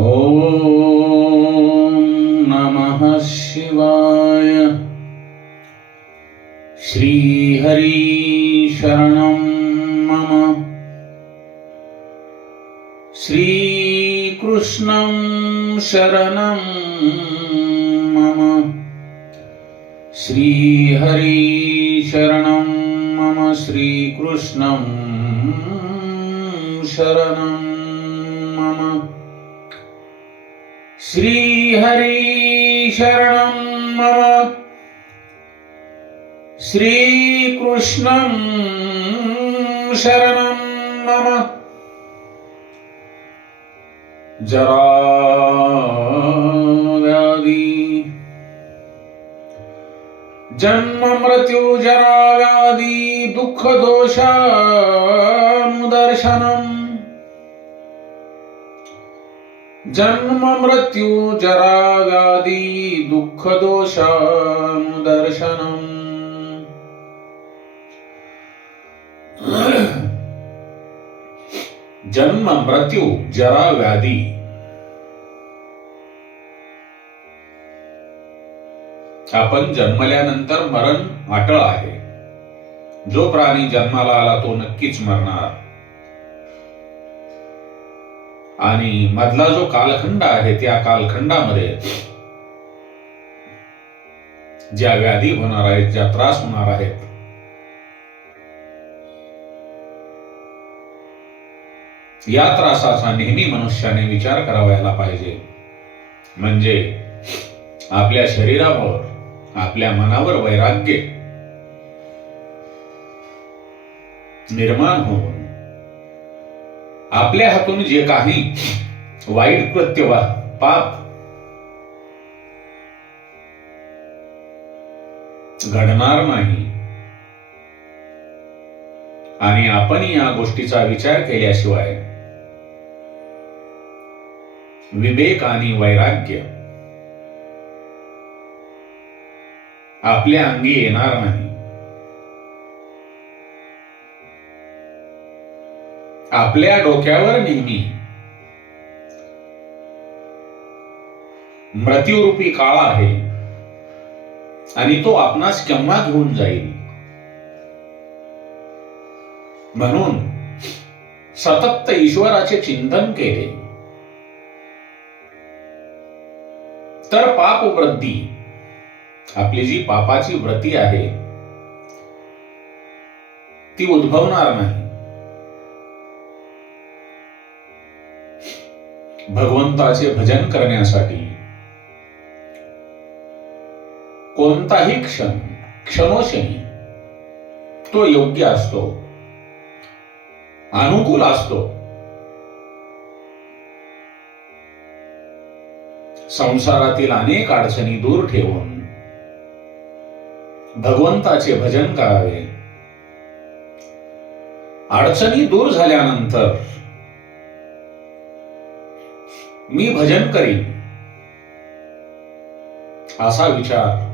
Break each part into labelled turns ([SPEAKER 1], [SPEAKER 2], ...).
[SPEAKER 1] ॐ नमः शिवाय। श्रीहरि शरणं मम। श्रीकृष्णं शरणं मम। श्रीहरि शरणं मम। श्रीकृष्णं शरणं श्रीहरि शरणं मम श्रीकृष्णं शरणं मम जराव्याधी जन्म दुःखदोषा जन्म मृत्यू जरागादि दुःख दोषानुदर्शनम् जन्म मृत्यू जरा व्याधी आपण जन्मल्यानंतर मरण अटळ आहे. जो प्राणी जन्माला आला तो नक्कीच मरणार. आणि मधला जो कालखंड आहे त्या कालखंडामध्ये ज्या व्याधी होणार आहेत ज्या त्रास होणार आहेत या त्रासाचा नेहमी मनुष्याने विचार करावायला पाहिजे. म्हणजे आपल्या शरीरावर आपल्या मनावर वैराग्य निर्माण होऊन आपल्या हातून जे काही वाईट कृत्य वा पाप घडणार नाही. आणि आपण या गोष्टीचा विचार केल्याशिवाय विवेक आणि वैराग्य आपल्या अंगी येणार नाही. आपल्या डोक्यावर नेहमी. मृत्यूरूपी काळ आहे. आणि तो आपणास केव्हा घेऊन जाईल. म्हणून सतत ईश्वराचे चिंतन केले. तर पाप वृद्धी आपली जी पापाची व्रती आहे ती उद्भवणार नाही. भगवंताचे भजन करण्यासाठी. कोणताही क्षण क्षणोक्षणी तो योग्य असतो. अनुकूल असतो. संसारातील अनेक अडचणी दूर ठेवून भगवंताचे भजन करावे. अडचणी दूर झाल्यानंतर मी भजन करीन. असा विचार.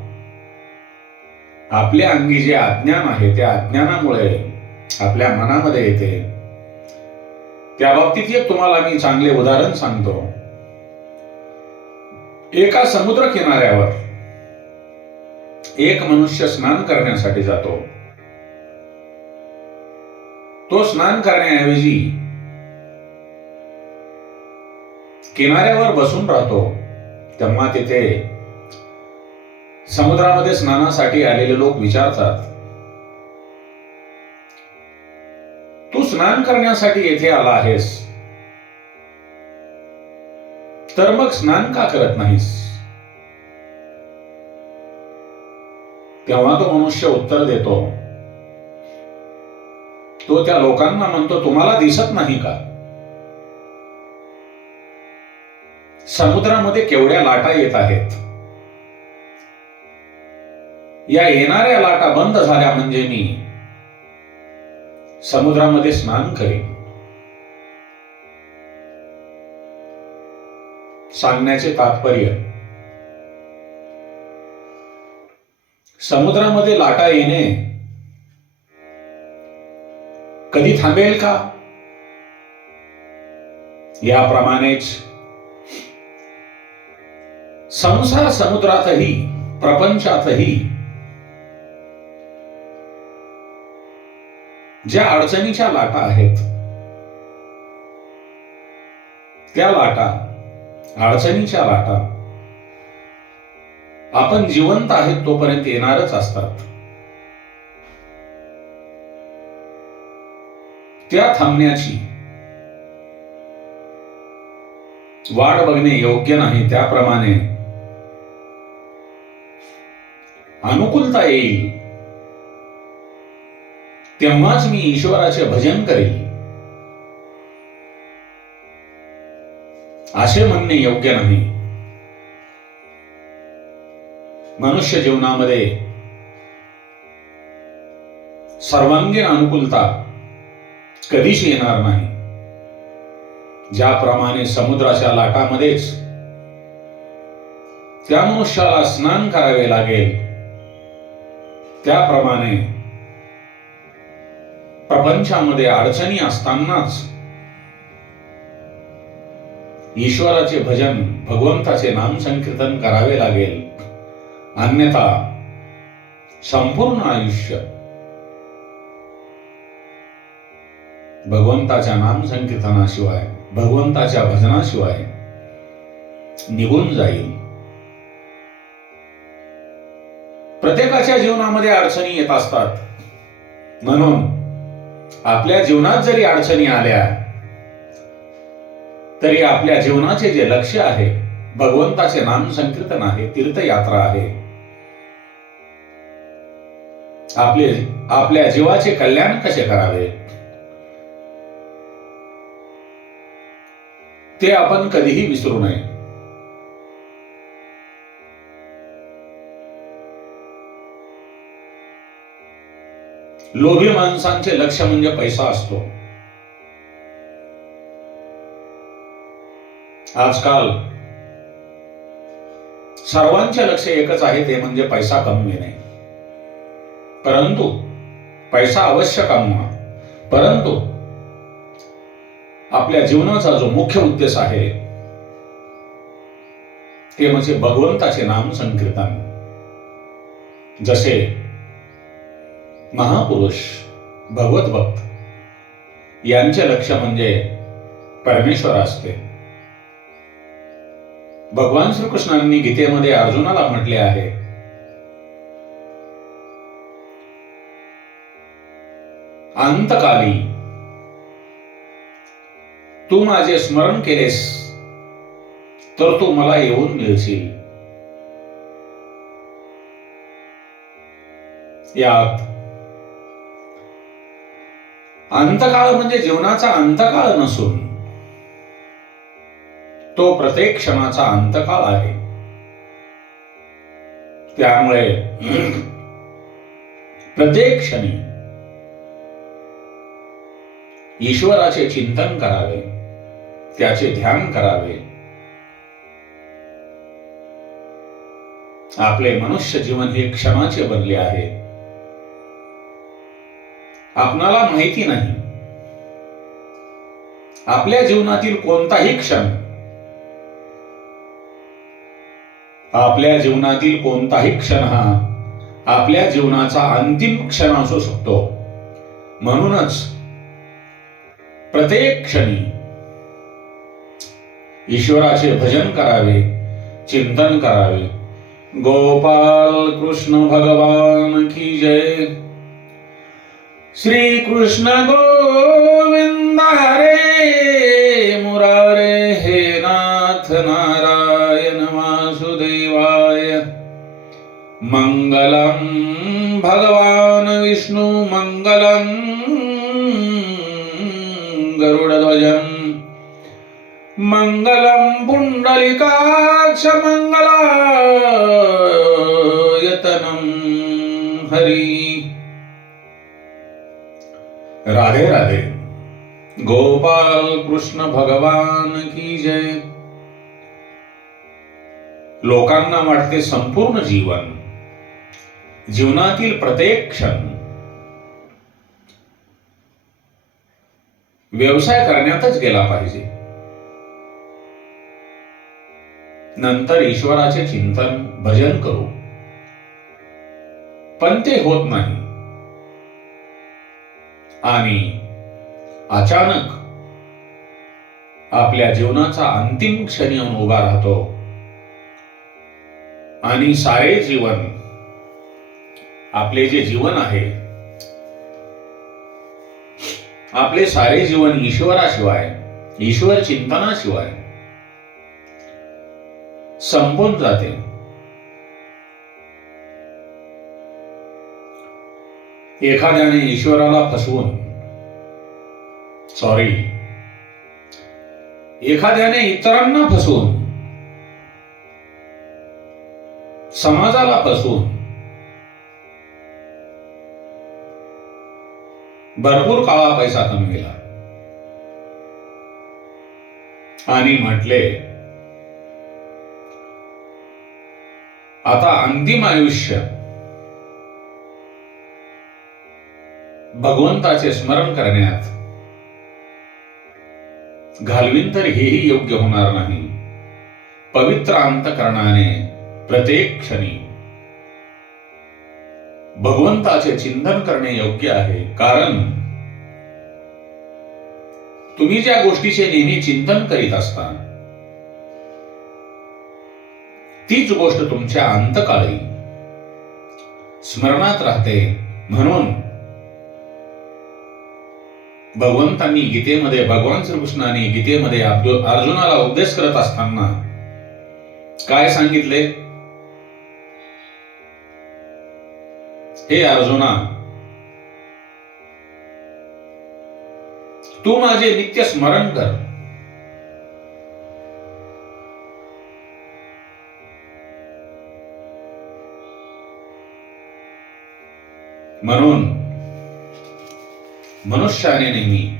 [SPEAKER 1] आपल्या अंगी जे अज्ञान आहे त्या अज्ञानामुळे आपल्या मनामध्ये येते. त्या बाबतीत एक तुम्हाला मी चांगले उदाहरण सांगतो. एका समुद्र किनाऱ्यावर एक मनुष्य स्नान करण्यासाठी जातो. तो स्नान करण्याऐवजी किनाऱ्यावर बसून राहतो तेव्हा तिथे समुद्रामध्ये स्नानासाठी आलेले लोक विचारतात तू स्नान करण्यासाठी येथे आला आहेस? तर मग स्नान का करत नाहीस? तेव्हा तो मनुष्य उत्तर देतो तो त्या लोकांना म्हणतो तुम्हाला दिसत नाही का? समुद्रामध्ये केवढ्या लाटा येत आहेत? या येणाऱ्या लाटा बंद झाल्या म्हणजे मी समुद्रामध्ये स्नान करेन. सांगण्याचे तात्पर्य समुद्रामध्ये लाटा येणे कधी थांबेल का? याप्रमाणेच संसार समुद्रातही प्रपंचातही ज्या अडचणीच्या लाटा आहेत त्या लाटा अडचणीच्या लाटा आपण जिवंत आहेत तोपर्यंत येणारच असतात. त्या थांबण्याची वाट बघणे योग्य नाही त्याप्रमाणे अनुकूलता येईल. तेव्हाच मी ईश्वराचे भजन करेल. असे म्हणणे योग्य नाही. मनुष्य जीवनामध्ये सर्वांगीण अनुकूलता कधीच येणार नाही. ज्याप्रमाणे समुद्राच्या लाटामध्येच त्या मनुष्याला स्नान करावे लागेल त्याप्रमाणे प्रपंचामध्ये अडचणी असतानाच ईश्वराचे भजन भगवंताचे नाम संकीर्तन करावे लागेल. अन्यथा संपूर्ण आयुष्य भगवंताच्या नाम संकीर्तनाशिवाय भगवंताच्या भजनाशिवाय निघून जाईल. प्रत्येकाच्या जीवनामध्ये अडचणी येत असतात. म्हणून आपल्या जीवनात जरी अडचणी आल्या तरी आपल्या जीवनाचे जे लक्ष आहे भगवंताचे नाम संकीर्तन आहे तीर्थयात्रा आहे आपले आपल्या जीवाचे कल्याण कसे करावे? ते आपण कधीही विसरू नये. लोभी माणसांचे लक्ष म्हणजे पैसा असतो. आजकाल सर्वांचे लक्ष एकच आहे ते म्हणजे पैसा कमविणे. परंतु पैसा अवश्य कमवा. परंतु आपल्या जीवनाचा जो मुख्य उद्देश आहे ते म्हणजे भगवंताचे नाम संकीर्तन. जसे महापुरुष भगवत भक्त यांचे लक्ष म्हणजे परमेश्वर असते. भगवान श्रीकृष्णांनी गीतेमध्ये अर्जुनाला म्हटले आहे अंतकाली तू माझे स्मरण केलेस तर तू मला येऊन मिळशील. यात अंतकाळ म्हणजे जीवनाचा अंतकाळ नसून. तो प्रत्येक क्षणाचा अंतकाळ आहे. त्यामुळे प्रत्येक क्षणी ईश्वराचे चिंतन करावे त्याचे ध्यान करावे. आपले मनुष्य जीवन हे क्षणाचे बनले आहे. आपणाला माहिती नाही. आपल्या जीवनातील कोणताही क्षण आपल्या जीवनातील कोणताही क्षण हा आपल्या जीवनाचा अंतिम क्षण असू शकतो. म्हणूनच प्रत्येक क्षणी ईश्वराचे भजन करावे चिंतन करावे. गोपाल कृष्ण भगवान की जय. श्री कृष्ण गोविंद हरे मुरारे हे नाथ नारायण वासुदेवाय। मंगलम भगवान विष्णु मंगलम गरुडध्वजम्। मङ्गलं पुण्डलिकाक्ष मङ्गलायतनं हरि। राधे राधे। गोपाल कृष्ण भगवान की जय। लोकांना वाटते संपूर्ण जीवन जीवनातील प्रत्येक क्षण व्यवसाय करण्यातच गेला पाहिजे. नंतर ईश्वराचे चिंतन भजन करू. पण ते होत नाही. आणि अचानक आपल्या जीवनाचा अंतिम क्षणी येऊन उभा राहतो. आणि सारे जीवन आपले जे जीवन आहे आपले सारे जीवन ईश्वराशिवाय ईश्वर चिंतनाशिवाय संपून जाते. एखाद्याने ईश्वराला फसवून सॉरी एखाद्याने इतरांना फसवून समाजाला फसवून भरपूर काळा पैसा कमविला. आणि म्हटले आता अंतिम आयुष्य भगवंताचे स्मरण करण्यात. घालवीन तर हेही योग्य होणार नाही. पवित्र अंतकरणाने प्रत्येक क्षणी. भगवंताचे चिंतन करणे योग्य आहे कारण तुम्ही ज्या गोष्टीचे नेहमी चिंतन करीत असता तीच गोष्ट तुमच्या अंतकाळी स्मरणात राहते. म्हणून भगवंतांनी गीतेमध्ये भगवान श्रीकृष्णाने गीतेमध्ये अर्जुनाला उपदेश करत असताना काय सांगितले? हे अर्जुना तू माझे नित्य स्मरण कर. म्हणून मनुष्याने नेहमी.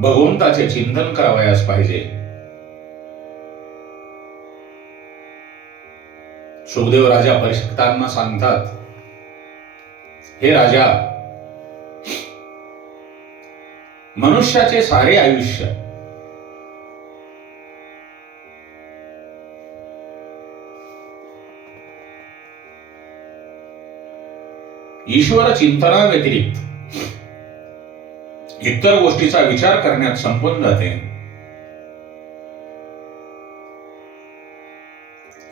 [SPEAKER 1] भगवंताचे चिंतन करावयास पाहिजे. सुखदेव राजा परिषदांना सांगतात हे राजा मनुष्याचे सारे आयुष्य ईश्वर चिंतना व्यतिरिक्त इतर गोष्टीचा विचार करण्यात संपून जाते.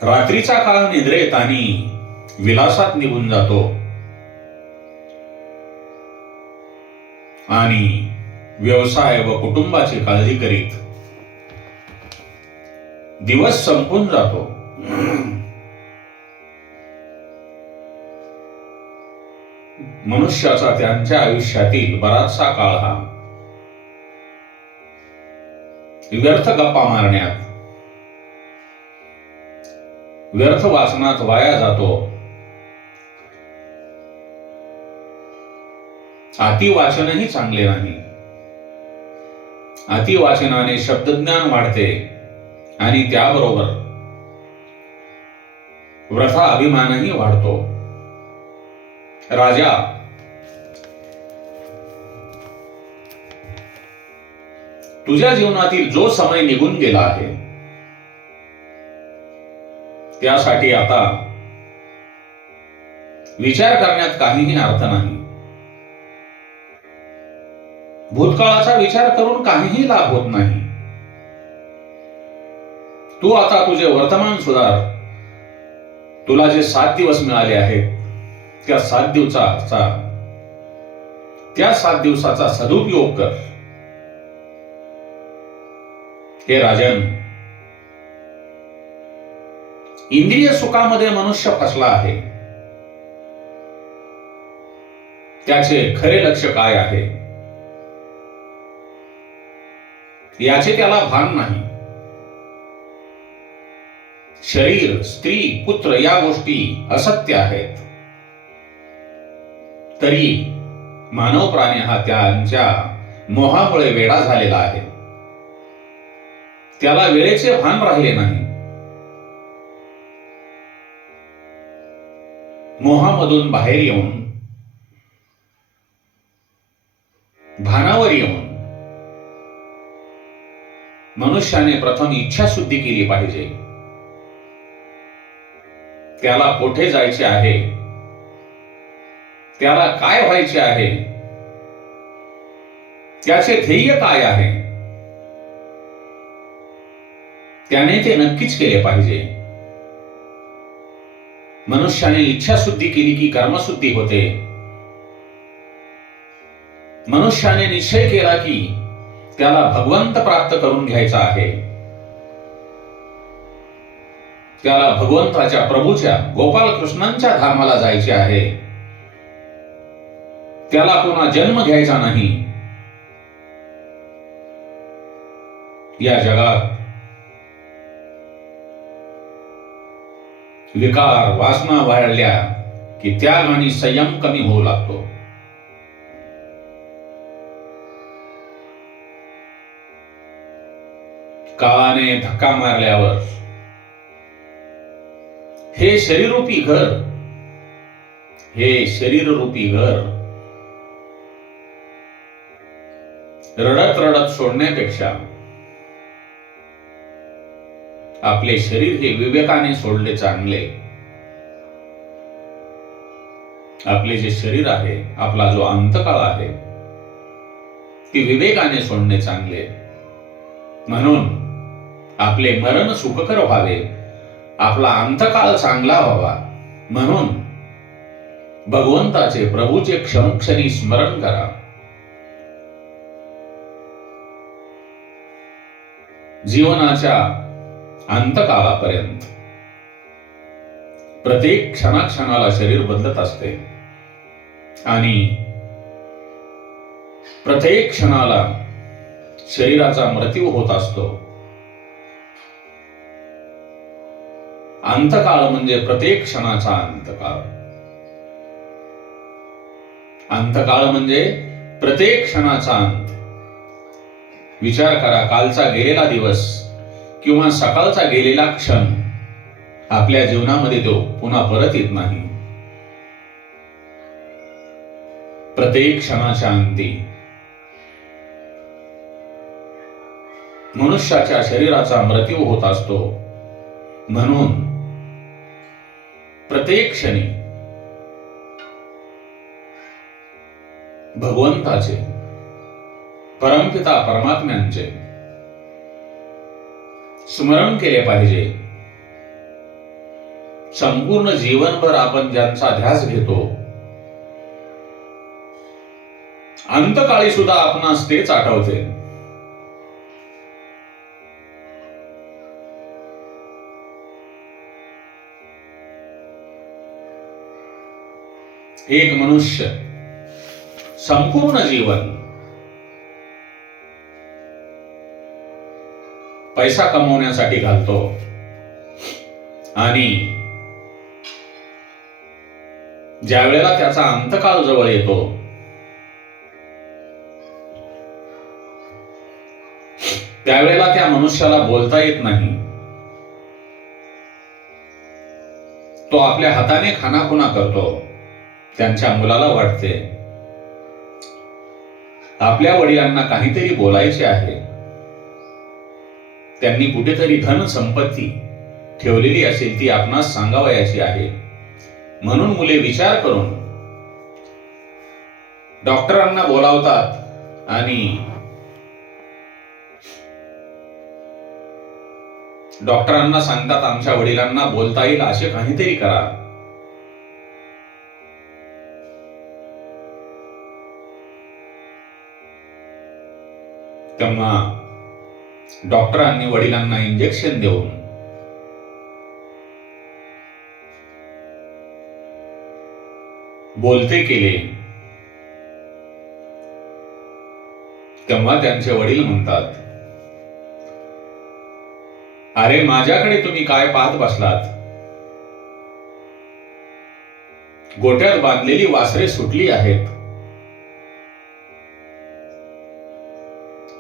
[SPEAKER 1] रात्रीचा काळ निद्रेत आणि विलासात निघून जातो. आणि व्यवसाय व कुटुंबाची काळजी करीत दिवस संपून जातो. मनुष्याचा त्यांच्या आयुष्यातील बराचसा काळ हा. व्यर्थ गप्पा मारण्यात. व्यर्थ वाचनात वाया जातो. अतिवाचनही चांगले नाही. अतिवाचनाने शब्दज्ञान वाढते आणि त्याबरोबर व्रथा अभिमानही वाढतो. राजा तुझ्या जीवनातील जो समय निघून गेला आहे त्यासाठी आता विचार करण्यात काहीही अर्थ नाही. भूतकाळाचा विचार करून काहीही लाभ होत नाही. तू आता तुझे वर्तमान सुधार तुला जे सात दिवस मिळाले आहेत त्या सात दिवसाचा त्या सात दिवसाचा सदुपयोग कर. हे राजन. इंद्रिय सुखामध्ये मनुष्य फसला आहे. त्याचे खरे लक्ष काय आहे? याचे त्याला भान नाही. शरीर स्त्री पुत्र या गोष्टी असत्य आहेत. तरी मानव प्राणी हा त्यांच्या मोहामुळे वेडा झालेला आहे. त्याला वेळेचे भान राहिले नाही. मोहामधून बाहेर येऊन भानावर येऊन मनुष्याने प्रथम इच्छा शुद्धी केली पाहिजे. त्याला कोठे जायचे आहे? त्याला काय व्हायचे आहे? त्याचे ध्येय काय आहे? त्याने ते नक्कीच केले पाहिजे. मनुष्याने इच्छाशुद्धी केली की कर्मशुद्धी होते. मनुष्याने निश्चय केला की त्याला भगवंत प्राप्त करून घ्यायचा आहे. त्याला भगवंताच्या प्रभूच्या गोपालकृष्णांच्या धामाला जायचे आहे. त्याला पुन्हा जन्म घ्यायचा नाही. या जगात विकार वासना वाढल्या की त्याग आणि संयम कमी होऊ लागतो. काळाने धक्का मारल्यावर हे शरीररूपी घर हे शरीररूपी घर रडत रडत सोडण्यापेक्षा आपले शरीर हे विवेकाने सोडले चांगले. आपले जे शरीर आहे आपला जो अंतकाळ आहे ती विवेकाने सोडणे चांगले. म्हणून आपले मरण सुखकर व्हावे आपला अंतकाळ चांगला व्हावा. म्हणून भगवंताचे प्रभूचे क्षणक्षणी स्मरण करा. जीवनाच्या अंतकाळापर्यंत प्रत्येक क्षणाक्षणाला शरीर बदलत असते. आणि प्रत्येक क्षणाला शरीराचा मृत्यू होत असतो. अंतकाळ म्हणजे प्रत्येक क्षणाचा अंतकाळ. अंतकाळ म्हणजे प्रत्येक क्षणाचा अंत. विचार करा कालचा गेलेला दिवस किंवा सकाळचा गेलेला क्षण आपल्या जीवनामध्ये तो पुन्हा परत येत नाही. प्रत्येक क्षणाच्या अंती मनुष्याच्या शरीराचा मृत्यू होत असतो. म्हणून प्रत्येक क्षणी भगवंताचे परमपिता परमात्म्यांचे स्मरण केले पाहिजे. संपूर्ण जीवनभर आपण ज्यांचा ध्यास घेतो अंतकाळी सुद्धा आपणास तेच आठवते. एक मनुष्य संपूर्ण जीवन पैसा कमवण्यासाठी घालतो. आणि ज्या वेळेला त्याचा अंतकाल जवळ येतो त्यावेळेला त्या मनुष्याला बोलता येत नाही. तो आपल्या हाताने खानाखुना करतो. त्यांच्या मुलाला वाटते. आपल्या वडिलांना काहीतरी बोलायचे आहे. त्यांनी कुठेतरी धन संपत्ती ठेवलेली असेल ती आपणास सांगावयाची आहे. म्हणून मुले विचार करून डॉक्टरांना बोलावतात आणि डॉक्टरांना सांगतात आमच्या वडिलांना बोलता येईल असे काहीतरी करा. तेव्हा डॉक्टरांनी वडिलांना इंजेक्शन देऊन. बोलते केले. तेव्हा त्यांचे वडील म्हणतात अरे माझ्याकडे तुम्ही काय पाहत बसलात? गोट्यात बांधलेली वासरे सुटली आहेत.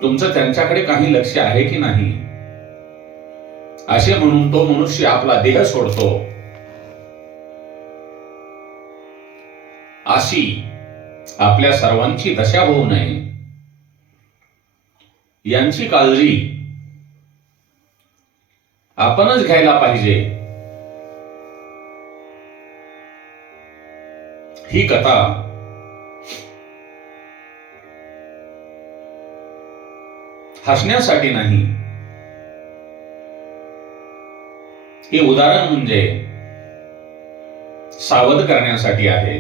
[SPEAKER 1] तुमचं त्यांच्याकडे काही लक्ष आहे की नाही? असे म्हणून तो मनुष्य आपला देह सोडतो. अशी आपल्या सर्वांची दशा होऊ नये. यांची काळजी आपणच घ्यायला पाहिजे. ही कथा हसण्यासाठी नाही. हे उदाहरण म्हणजे सावध करण्यासाठी आहे.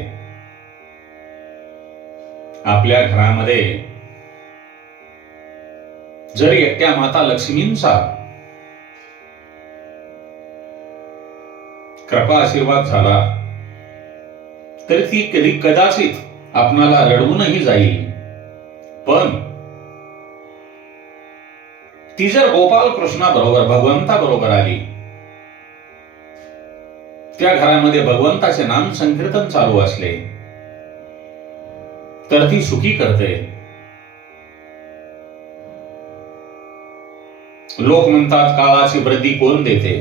[SPEAKER 1] आपल्या घरामध्ये जर एकट्या माता लक्ष्मींचा कृपा आशीर्वाद झाला तर ती कधी कदाचित आपणाला रडवूनही जाईल. पण ती जर गोपाल कृष्णा बरोबर आली त्या घरामध्ये भगवंताचे नाम संकीर्तन चालू असले तर ती सुखी करते. लोक म्हणतात काळाची वृद्धी कोण देते?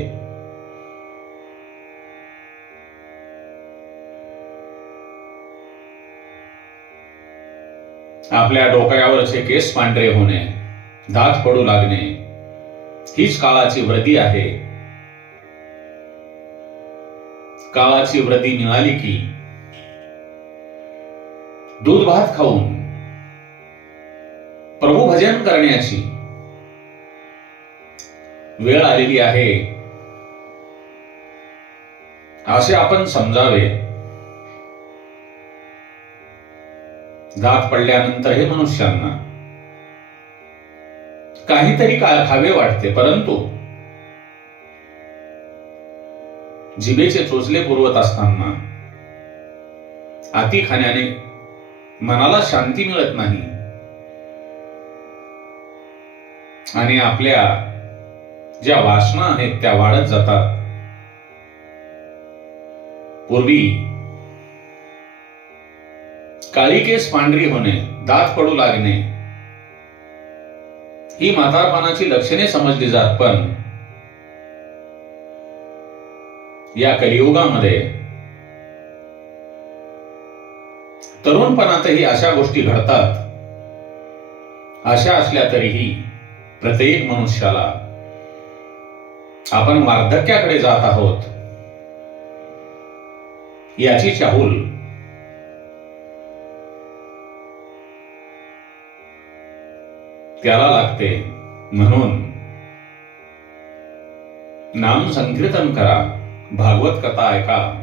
[SPEAKER 1] आपल्या डोक्यावरचे केस पांढरे होणे दात पडू लागणे. हीच काळाची व्रती आहे. काळाची व्रती मिळाली की दूध भात खाऊन प्रभू भजन करण्याची वेळ आलेली आहे. असे आपण समजावे. दात पडल्यानंतर हे मनुष्यांना काहीतरी खावे वाटते परंतु जिभेचे चोचले पुरवत असताना अति खाण्याने मनाला शांती मिळत नाही आणि आपल्या ज्या वासना आहेत त्या वाढत जातात. पूर्वी काळी केस पांढरी होणे दात पडू लागणे ही म्हातारपणाची लक्षणे समजली जात पण या कलियुगामध्ये तरुणपणातही अशा गोष्टी घडतात अशा असल्या तरीही प्रत्येक मनुष्याला आपण वार्धक्याकडे जात आहोत याची चाहूल त्याला लागते. म्हणून नाम संकीर्तन करा. भागवत कथा ऐका.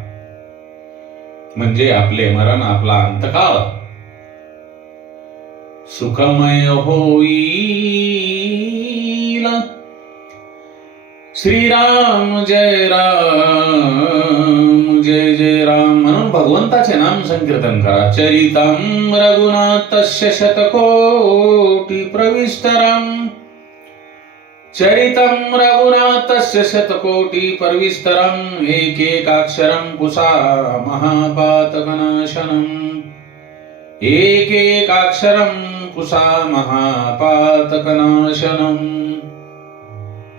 [SPEAKER 1] म्हणजे आपले मरण आपला अंतकाळ. सुखमय होईल. श्रीराम जय राम जय जय राम. म्हणून भगवंताचे नाम संकीर्तन करा. चरितम रघुनाथस्य शतकोटी प्रविस्तरम् चरितं रघुनाथस्य शतकोटि परविस्तरम् एकैकाक्षरं पुषा महापातकनाशनम् एकैकाक्षरं पुषा महापातकनाशनम्